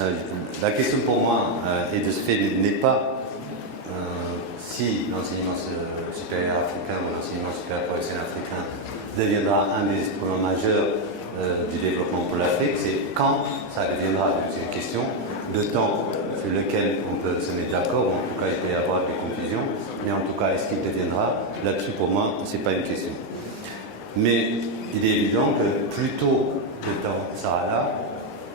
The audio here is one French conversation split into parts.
La question pour moi, et de ce fait, n'est pas si l'enseignement supérieur africain ou l'enseignement supérieur professionnel africain deviendra un des instruments majeurs du développement pour l'Afrique, c'est quand ça deviendra. C'est une question de temps sur lequel on peut se mettre d'accord, ou en tout cas il peut y avoir des confusions, mais en tout cas est-ce qu'il deviendra, là-dessus pour moi, ce n'est pas une question. Mais il est évident que plus tôt le temps sera là,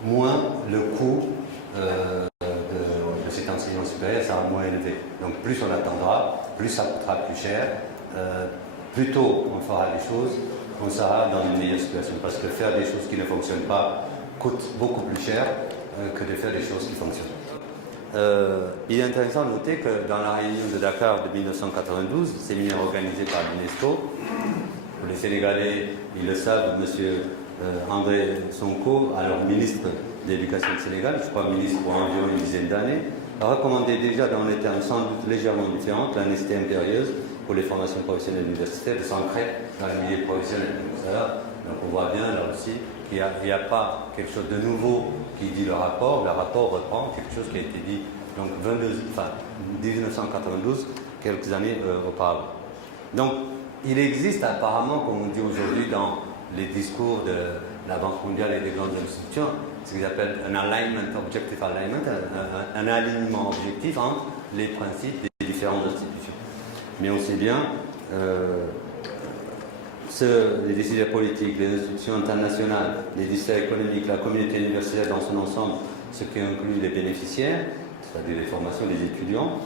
moins le coût de cet enseignement supérieur sera moins élevé. Donc plus on attendra, plus ça coûtera plus cher, plus tôt on fera les choses, on sera dans une meilleure situation. Parce que faire des choses qui ne fonctionnent pas coûte beaucoup plus cher que de faire des choses qui fonctionnent. Il est intéressant de noter que dans la réunion de Dakar de 1992, séminaire organisé par l'UNESCO, pour les Sénégalais, ils le savent, M. André Sonko, alors ministre de l'Éducation du Sénégal, je crois ministre pour environ une dizaine d'années, a recommandé déjà dans des termes sans doute légèrement différents la nécessité impérieuse pour les formations professionnelles universitaires de s'ancrer dans le milieu professionnel. Donc on voit bien là aussi qu'il n'y a pas quelque chose de nouveau qui dit le rapport reprend quelque chose qui a été dit donc 1992, quelques années auparavant. Donc il existe apparemment, comme on dit aujourd'hui dans les discours de la Banque mondiale et des grandes institutions, ce qu'ils appellent un alignment, objective alignment, un alignement objectif entre les principes des différentes institutions. Mais on sait bien, les décideurs politiques, les institutions internationales, les décideurs économiques, la communauté universitaire dans son ensemble, ce qui inclut les bénéficiaires, c'est-à-dire les formations des étudiants,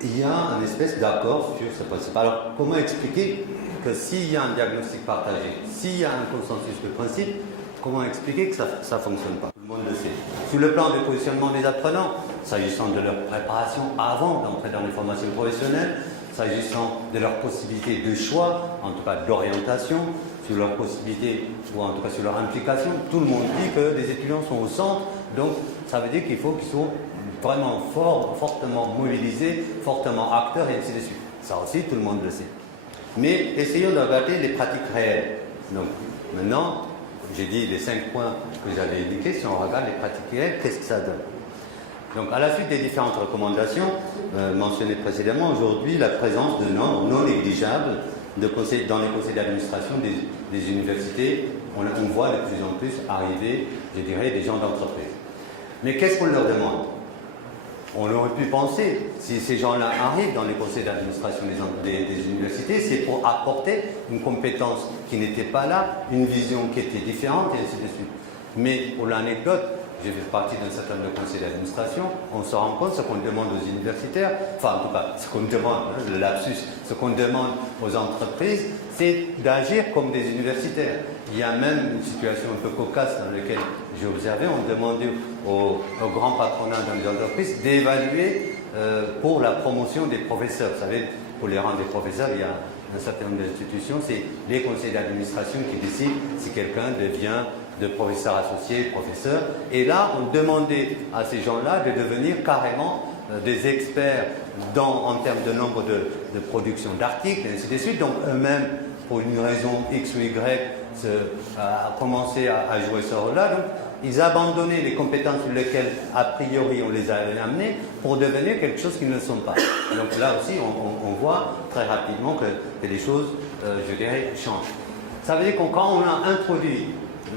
il y a un espèce d'accord sur ce principe. Alors, comment expliquer que s'il y a un diagnostic partagé, s'il y a un consensus de principe, comment expliquer que ça ne fonctionne pas? Tout le monde le sait. Sur le plan du positionnement des apprenants, s'agissant de leur préparation avant d'entrer dans les formations professionnelles, s'agissant de leurs possibilités de choix, en tout cas d'orientation, sur leurs possibilités, ou en tout cas sur leur implication, tout le monde dit que les étudiants sont au centre, donc ça veut dire qu'il faut qu'ils soient vraiment fortement mobilisés, fortement acteurs, et ainsi de suite. Ça aussi, tout le monde le sait. Mais essayons de regarder les pratiques réelles. Donc, maintenant, j'ai dit les 5 points que j'avais indiqués. Si on regarde les pratiques réelles, qu'est-ce que ça donne? Donc, à la suite des différentes recommandations mentionnées précédemment, aujourd'hui, la présence de nombres non négligeables dans les conseils d'administration des universités, on voit de plus en plus arriver, je dirais, des gens d'entreprise. Mais qu'est-ce qu'on leur demande? On aurait pu penser, si ces gens-là arrivent dans les conseils d'administration des universités, c'est pour apporter une compétence qui n'était pas là, une vision qui était différente, et ainsi de suite. Mais pour l'anecdote, j'ai fait partie d'un certain nombre de conseils d'administration, on se rend compte, ce qu'on demande aux universitaires, enfin en tout cas, ce qu'on demande, le lapsus, ce qu'on demande aux entreprises, c'est d'agir comme des universitaires. Il y a même une situation un peu cocasse dans laquelle j'ai observé, on demandait aux grands patronats dans les entreprises d'évaluer pour la promotion des professeurs. Vous savez, pour les rangs des professeurs, il y a un certain nombre d'institutions, c'est les conseils d'administration qui décident si quelqu'un devient de professeur associé, professeur. Et là, on demandait à ces gens-là de devenir carrément des experts en termes de nombre de production d'articles, et ainsi de suite. Donc eux-mêmes, pour une raison X ou Y, a commencé à jouer ce rôle-là. Donc ils abandonnaient les compétences sur lesquelles, a priori, on les avait amenés pour devenir quelque chose qu'ils ne sont pas. Donc là aussi, on voit très rapidement que les choses, je dirais, changent. Ça veut dire que quand on a introduit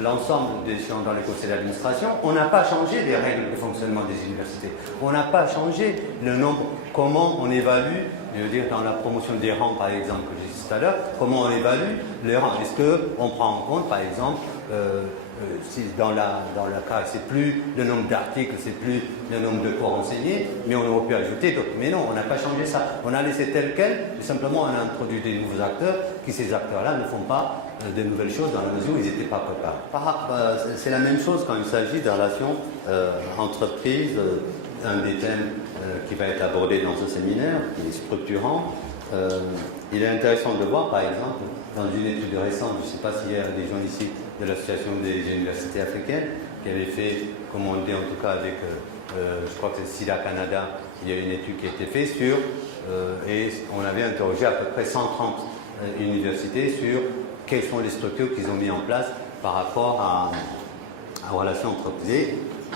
l'ensemble des gens dans les conseils d'administration, on n'a pas changé les règles de fonctionnement des universités. On n'a pas changé le nombre, comment on évalue, je veux dire dans la promotion des rangs par exemple, que j'ai dit tout à l'heure, comment on évalue les rangs. Est-ce qu'on prend en compte par exemple, si dans le cas, c'est plus le nombre d'articles, c'est plus le nombre de cours enseignés, mais on aurait pu ajouter d'autres. Mais non, on n'a pas changé ça. On a laissé tel quel, et simplement on a introduit des nouveaux acteurs, qui ces acteurs-là ne font pas de nouvelles choses dans la mesure où ils n'étaient pas préparés. C'est la même chose quand il s'agit de relations entreprises, un des thèmes qui va être abordé dans ce séminaire, qui est structurant. Il est intéressant de voir, par exemple, dans une étude récente, je ne sais pas s'il y a des gens ici de l'Association des universités africaines, qui avait fait, commandé en tout cas avec, je crois que c'est SIDA Canada, il y a une étude qui a été faite sur, et on avait interrogé à peu près 130 universités sur quelles sont les structures qu'ils ont mis en place par rapport à relations entreprises.